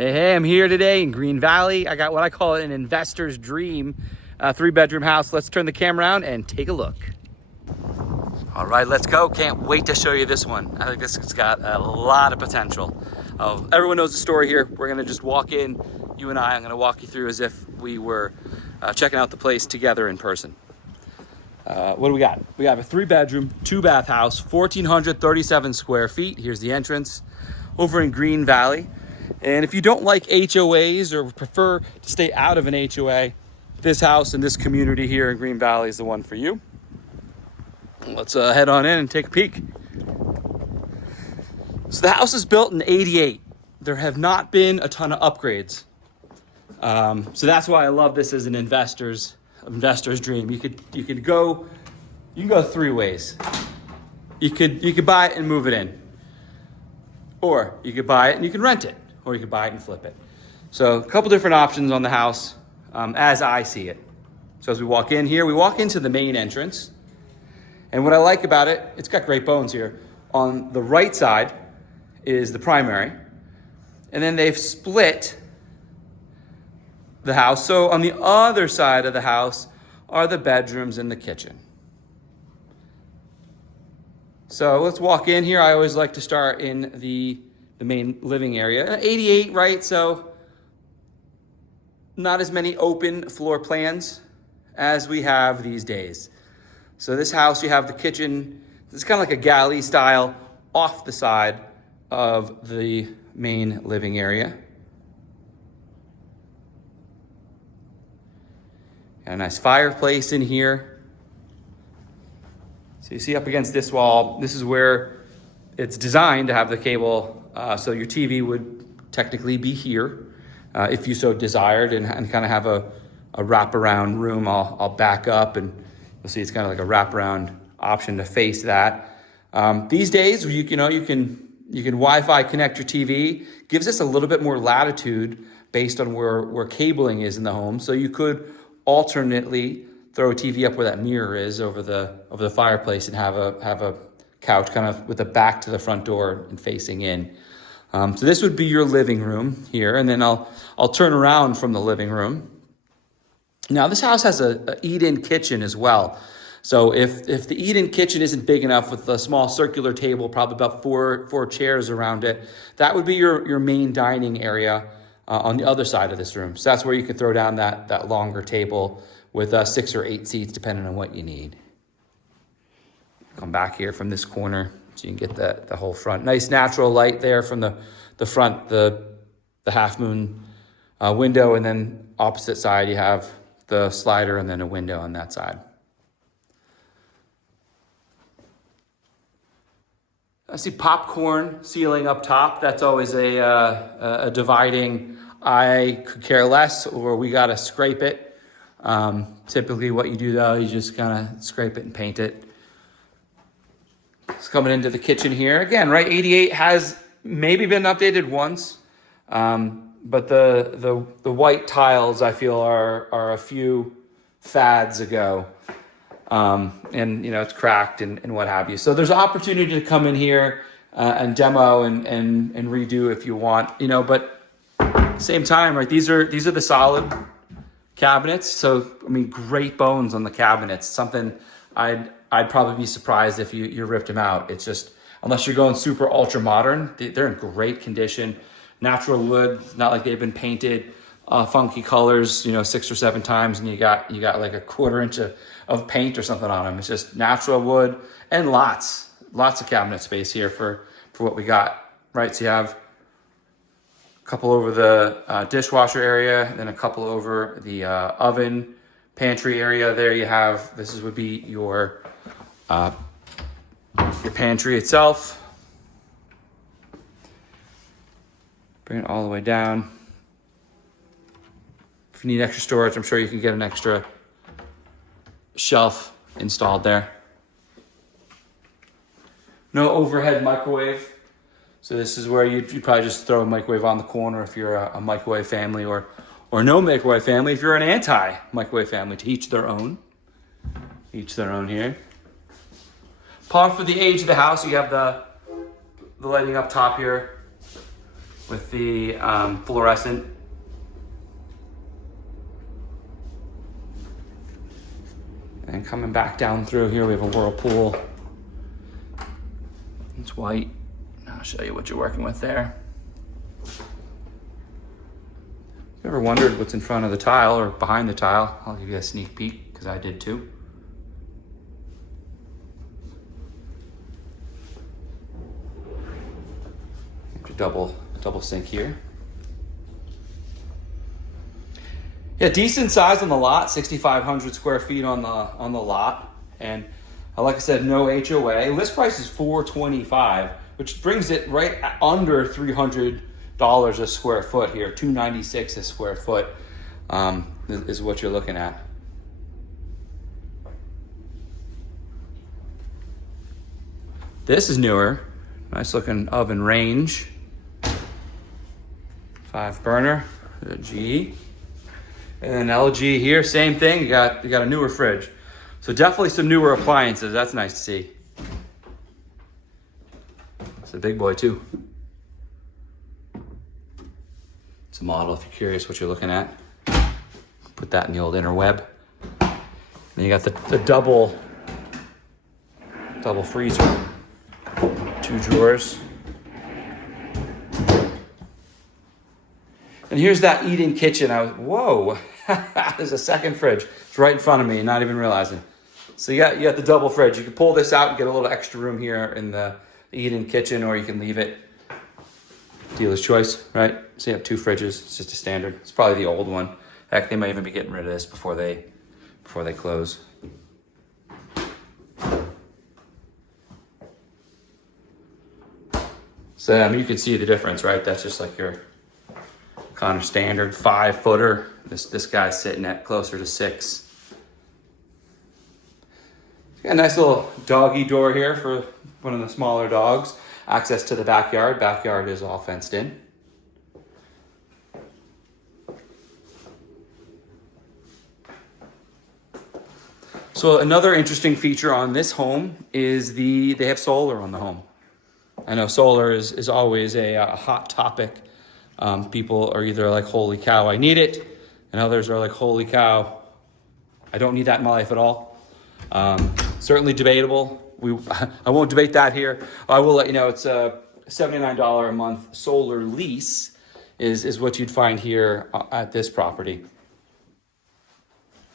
Hey, I'm here today in Green Valley. I got what I call an investor's dream, 3-bedroom house. Let's turn the camera around and take a look. All right, let's go. Can't wait to show you this one. I think this has got a lot of potential. Everyone knows the story here. We're gonna just walk in, you and I'm gonna walk you through as if we were checking out the place together in person. What do we got? We have a 3-bedroom, 2-bath house, 1,437 square feet. Here's the entrance over in Green Valley. And if you don't like HOAs or prefer to stay out of an HOA, this house in this community here in Green Valley is the one for you. Let's head on in and take a peek. So the house is built in '88. There have not been a ton of upgrades. So that's why I love this as an investor's dream. You can go 3 ways. You could buy it and move it in, or you could buy it and you can rent it, or you could buy it and flip it. So a couple different options on the house as I see it. So as we walk in here, we walk into the main entrance. And what I like about it, it's got great bones here. On the right side is the primary. And then they've split the house. So on the other side of the house are the bedrooms and the kitchen. So let's walk in here. I always like to start in the main living area. 88, right? So not as many open floor plans as we have these days. So this house, you have the kitchen. It's kind of like a galley style off the side of the main living area. Got a nice fireplace in here. So you see up against this wall, this is where it's designed to have the cable. So your TV would technically be here if you so desired, and kind of have a wraparound room. I'll back up and you'll see it's kind of like a wraparound option to face that. These days, you can Wi-Fi connect your TV. Gives us a little bit more latitude based on where cabling is in the home. So you could alternately throw a TV up where that mirror is over the fireplace and have a couch kind of with the back to the front door and facing in. So this would be your living room here, and then I'll turn around from the living room. Now this house has a eat-in kitchen as well. So if the eat-in kitchen isn't big enough with a small circular table, probably about four chairs around it, that would be your main dining area on the other side of this room. So that's where you could throw down that longer table with 6 or 8 seats, depending on what you need. Come back here from this corner so you can get the whole front. Nice natural light there from the front, the half moon window, and then opposite side you have the slider and then a window on that side. I see popcorn ceiling up top. That's always a dividing, I could care less, or we gotta scrape it. Typically what you do though, you just kind of scrape it and paint it. It's coming into the kitchen here. Again, right, 88 has maybe been updated once, but the white tiles I feel are a few fads ago. And it's cracked and what have you. So there's an opportunity to come in here and demo and redo if you want, but same time, right? These are the solid cabinets. So, great bones on the cabinets. Something I'd probably be surprised if you ripped them out. It's just, unless you're going super ultra modern, they're in great condition. Natural wood, not like they've been painted funky colors, 6 or 7 times, and you got like a 1/4 inch of paint or something on them. It's just natural wood, and lots of cabinet space here for what we got, right? So you have a couple over the dishwasher area, then a couple over the oven, pantry area. There you have, would be your pantry itself. Bring it all the way down. If you need extra storage, I'm sure you can get an extra shelf installed there. No overhead microwave. So this is where you'd probably just throw a microwave on the corner if you're a microwave family, or no microwave family if you're an anti-microwave family. To each their own. Each their own here. Par for the age of the house, you have the lighting up top here. with the fluorescent. And coming back down through here, we have a whirlpool. It's white. I'll show you what you're working with there. You ever wondered what's in front of the tile or behind the tile? I'll give you a sneak peek, because I did too. Double sink here. Yeah, decent size on the lot, 6,500 square feet on the lot, and like I said, no HOA. List price is $425, which brings it right under $300 a square foot here. $296 a square foot is what you're looking at. This is newer, nice looking oven range. 5 burner, GE. And then LG here, same thing. You got a newer fridge. So definitely some newer appliances. That's nice to see. It's a big boy too. It's a model if you're curious what you're looking at. Put that in the old interweb. Then you got the double freezer. 2 drawers. And here's that eat-in kitchen. Whoa, there's a second fridge. It's right in front of me, not even realizing. So you got the double fridge. You can pull this out and get a little extra room here in the eat-in kitchen, or you can leave it. Dealer's choice, right? So you have 2 fridges. It's just a standard. It's probably the old one. Heck, they might even be getting rid of this before they close. So I mean, you can see the difference, right? That's just like your kind of standard 5-footer. This guy's sitting at closer to 6. Got a nice little doggy door here for one of the smaller dogs. Access to the backyard. Backyard is all fenced in. So another interesting feature on this home is they have solar on the home. I know solar is always a hot topic. People are either like, holy cow, I need it. And others are like, holy cow, I don't need that in my life at all. Certainly debatable. I won't debate that here. I will let you know it's a $79 a month solar lease is what you'd find here at this property.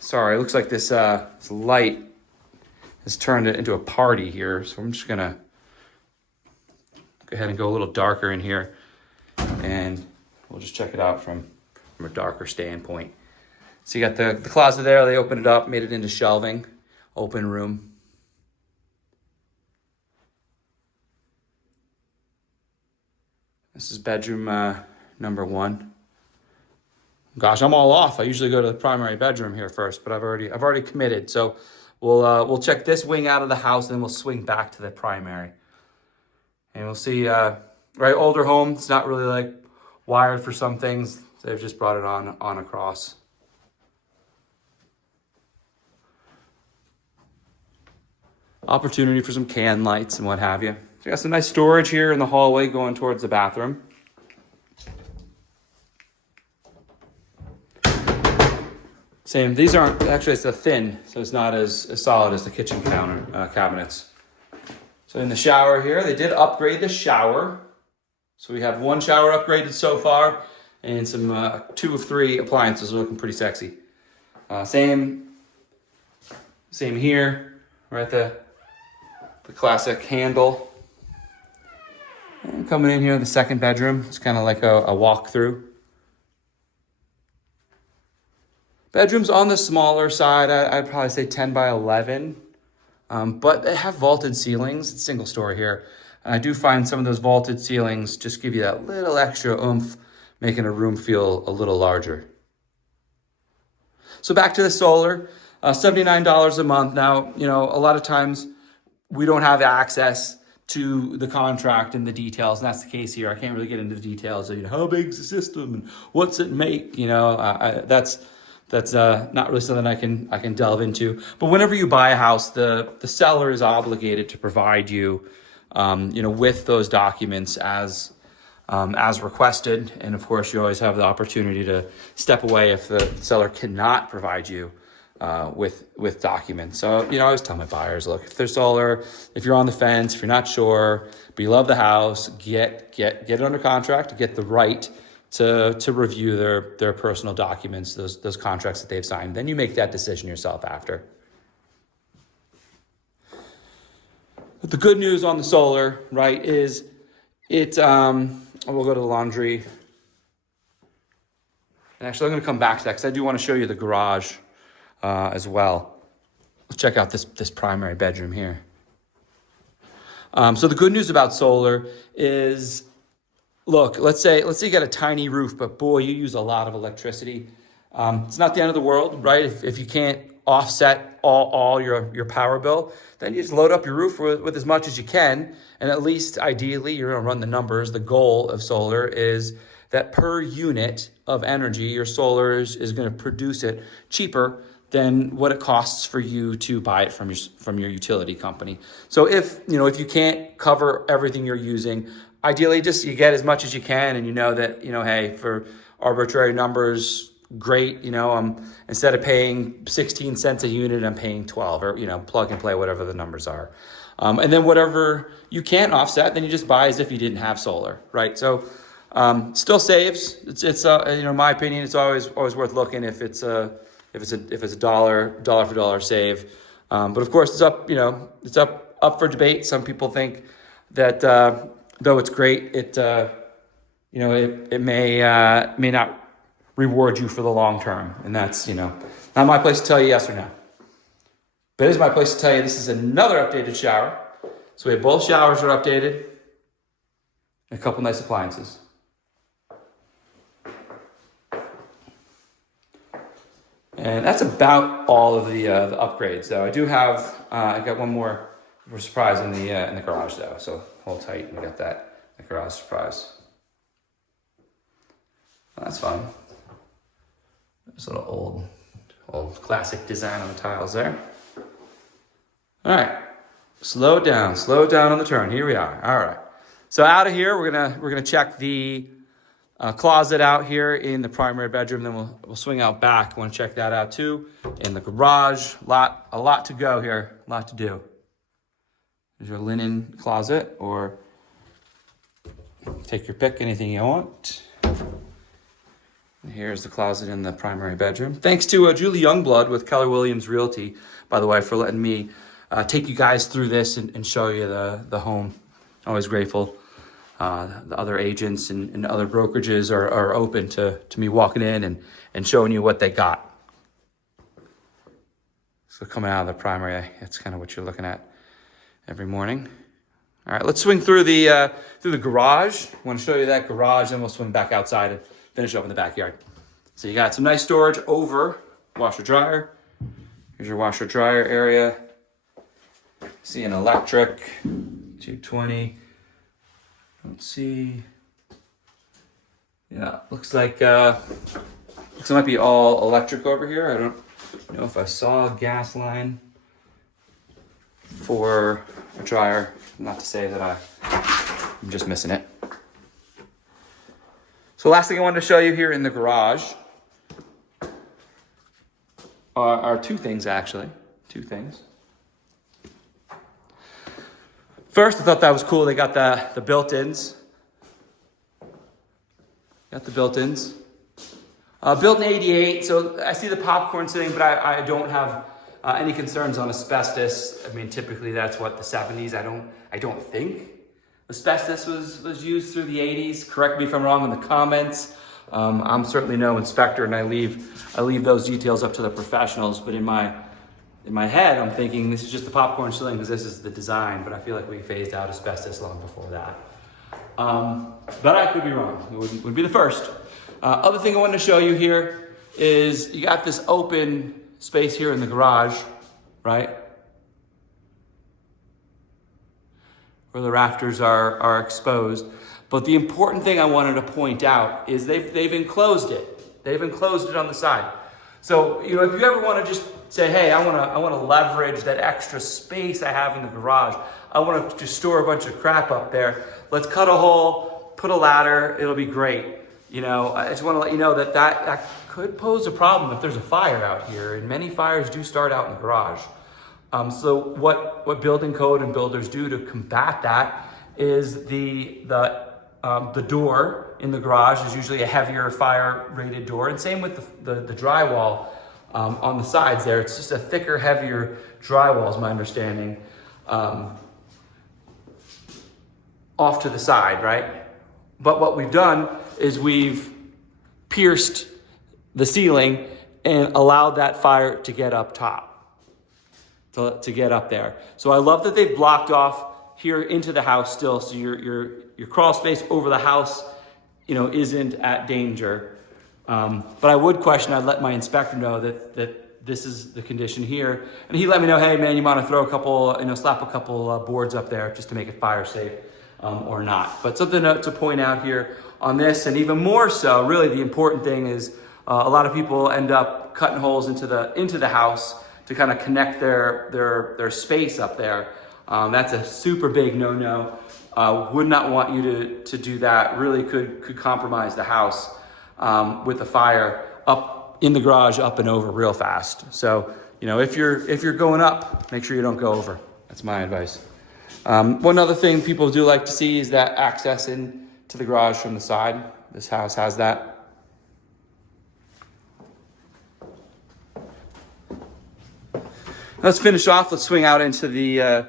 Sorry, it looks like this light has turned it into a party here. So I'm just gonna go ahead and go a little darker in here, and we'll just check it out from a darker standpoint. So you got the closet there. They opened it up, made it into shelving, open room. This is bedroom number 1. Gosh, I'm all off. I usually go to the primary bedroom here first, but I've already committed. So we'll check this wing out of the house, and then we'll swing back to the primary. And we'll see, right, older home. It's not really like wired for some things. They've just brought it on across. Opportunity for some can lights and what have you. So you got some nice storage here in the hallway going towards the bathroom. Same, these aren't, actually it's a thin, so it's not as solid as the kitchen counter cabinets. So in the shower here, they did upgrade the shower. So we have 1 shower upgraded so far, and some 2 of 3 appliances are looking pretty sexy. Same here, right, the classic handle. And coming in here, the second bedroom, it's kind of like a walk-through. Bedrooms on the smaller side, I'd probably say 10 by 11, but they have vaulted ceilings. It's single story here. And I do find some of those vaulted ceilings just give you that little extra oomph, making a room feel a little larger. So back to the solar, $79 a month. Now, you know, a lot of times we don't have access to the contract and the details, and that's the case here. I can't really get into the details of, you know, how big's the system and what's it make, you know, that's not really something I can delve into. But whenever you buy a house, the seller is obligated to provide you, you know, with those documents as as requested. And of course, you always have the opportunity to step away if the seller cannot provide you with documents. So, I always tell my buyers, look, if there's solar, if you're on the fence, if you're not sure, but you love the house, get it under contract, get the right to review their personal documents, those contracts that they've signed. Then you make that decision yourself after. But the good news on the solar, right, is we'll go to the laundry. And actually, I'm going to come back to that because I do want to show you the garage as well. Let's check out this primary bedroom here. So the good news about solar is, look, let's say you got a tiny roof, but boy, you use a lot of electricity. It's not the end of the world, right? If you can't offset all your power bill, then you just load up your roof with as much as you can. And at least ideally, you're going to run the numbers. The goal of solar is that per unit of energy, your solar is going to produce it cheaper than what it costs for you to buy it from your utility company. So if you can't cover everything you're using, ideally just you get as much as you can, and that hey, for arbitrary numbers, great, instead of paying 16 cents a unit, I'm paying 12, or plug and play whatever the numbers are. And then whatever you can't offset, then you just buy as if you didn't have solar, right? So still saves. It's in my opinion, it's always worth looking if it's a dollar for dollar save. But of course, it's up for debate. Some people think that though it's great, it may not reward you for the long term, and that's not my place to tell you yes or no. But it is my place to tell you this is another updated shower. So we have both showers are updated, and a couple nice appliances. And that's about all of the upgrades, though. I do have I got one more surprise in the garage, though. So hold tight. We got the garage surprise. Well, that's fun. There's a little old classic design on the tiles there. All right, slow down on the turn. Here we are. All right. So out of here, we're gonna check the closet out here in the primary bedroom. Then we'll swing out back. Want to check that out too. In the garage, a lot to go here. A lot to do. There's your linen closet, or take your pick, anything you want. And here's the closet in the primary bedroom. Thanks to Julie Youngblood with Keller Williams Realty, by the way, for letting me take you guys through this and show you the home. Always grateful. The other agents and other brokerages are open to me walking in and showing you what they got. So coming out of the primary, that's kind of what you're looking at every morning. All right, let's swing through the garage. I want to show you that garage, then we'll swing back outside and finish up in the backyard. So you got some nice storage over washer dryer. Here's your washer dryer area. See an electric 220. Let's see. Yeah, looks like it might be all electric over here. I don't know if I saw a gas line for a dryer. Not to say that I'm just missing it. So last thing I wanted to show you here in the garage are two things, actually. Two things. First, I thought that was cool. They got the built-ins. Got the built-ins. Built in '88, so I see the popcorn sitting, but I don't have any concerns on asbestos. I mean, typically that's what the '70s. I don't think asbestos was used through the '80s. Correct me if I'm wrong in the comments. I'm certainly no inspector, and I leave those details up to the professionals. But in my head, I'm thinking this is just the popcorn ceiling because this is the design, but I feel like we phased out asbestos long before that. But I could be wrong. It wouldn't be the first. Other thing I wanted to show you here is you got this open space here in the garage, right? Where the rafters are exposed. But the important thing I wanted to point out is they've enclosed it. They've enclosed it on the side. So, if you ever want to just say, hey, I want to leverage that extra space I have in the garage. I want to just store a bunch of crap up there. Let's cut a hole, put a ladder, it'll be great. You know, I just want to let you know that that could pose a problem if there's a fire out here, and many fires do start out in the garage. So what building code and builders do to combat that is the door in the garage is usually a heavier fire rated door, and same with the drywall on the sides there. It's just a thicker, heavier drywall is my understanding, off to the side, right? But what we've done is we've pierced the ceiling and allowed that fire to get up top, to get up there. So I love that they've blocked off here into the house still, so your crawl space over the house, you know, isn't at danger. But I would question, I'd let my inspector know that this is the condition here. And he let me know, hey man, you want to throw a couple, you know, slap a couple boards up there just to make it fire safe, or not. But something to point out here on this, and even more so, really the important thing is a lot of people end up cutting holes into the house to kind of connect their space up there. That's a super big no-no. Would not want you to do that. Really could compromise the house with the fire up in the garage, up and over real fast. So, you know, if you're going up, make sure you don't go over. That's my advice. One other thing people do like to see is that access into the garage from the side. This house has that. Let's finish off. Let's swing out into the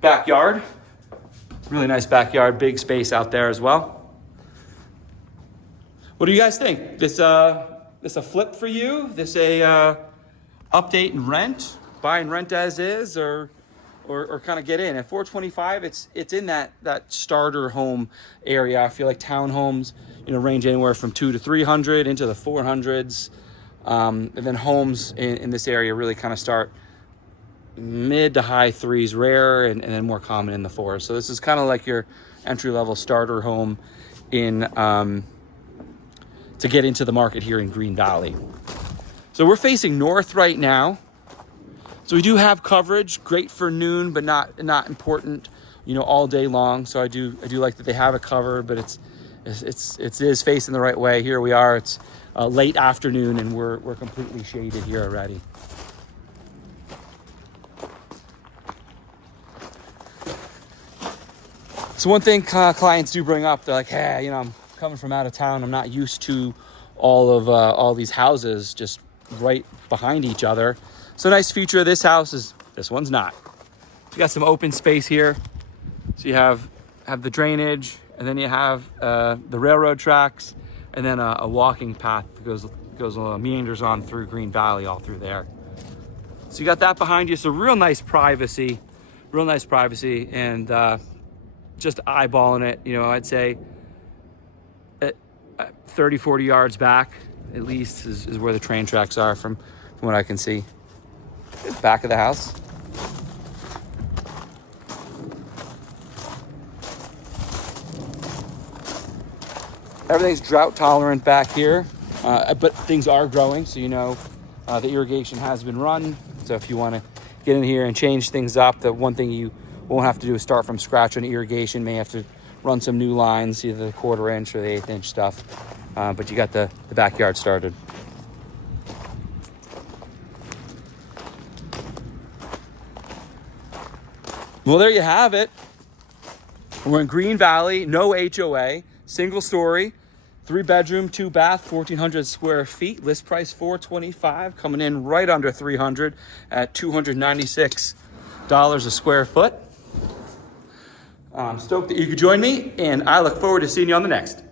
backyard. Really nice backyard, big space out there as well. What do you guys think? This a flip for you? This a update and rent? Buy and rent as is, or kind of get in? At $425, it's in that starter home area. I feel like townhomes, you know, range anywhere from $200 to $300 into the $400s. And then homes in this area really kind of start mid to high $3s, rare, and then more common in the $4s. So this is kind of like your entry-level starter home in to get into the market here in Green Valley. So we're facing north right now. So we do have coverage, great for noon, but not important, you know, all day long. So I do like that they have it covered, but it is facing the right way. Here we are. It's late afternoon, and we're completely shaded here already. So one thing clients do bring up, they're like, hey, you know, I'm coming from out of town. I'm not used to all these houses just right behind each other. So a nice feature of this house is this one's not. You got some open space here. So you have the drainage, and then you have the railroad tracks, and then a walking path that goes meanders on through Green Valley, all through there. So you got that behind you. So real nice privacy, and just eyeballing it, you know, I'd say 30, 40 yards back, at least, is where the train tracks are from what I can see. Back of the house. Everything's drought tolerant back here, but things are growing, so you know the irrigation has been run. So if you want to get in here and change things up, the one thing you won't have to do is start from scratch on irrigation. May have to run some new lines, either the 1/4 inch or the 1/8 inch stuff, but you got the backyard started. Well, there you have it. We're in Green Valley, no HOA, single story, 3-bedroom, 2-bath, 1,400 square feet. List price $425, coming in right under $300 at $296 a square foot. I'm stoked that you could join me, and I look forward to seeing you on the next.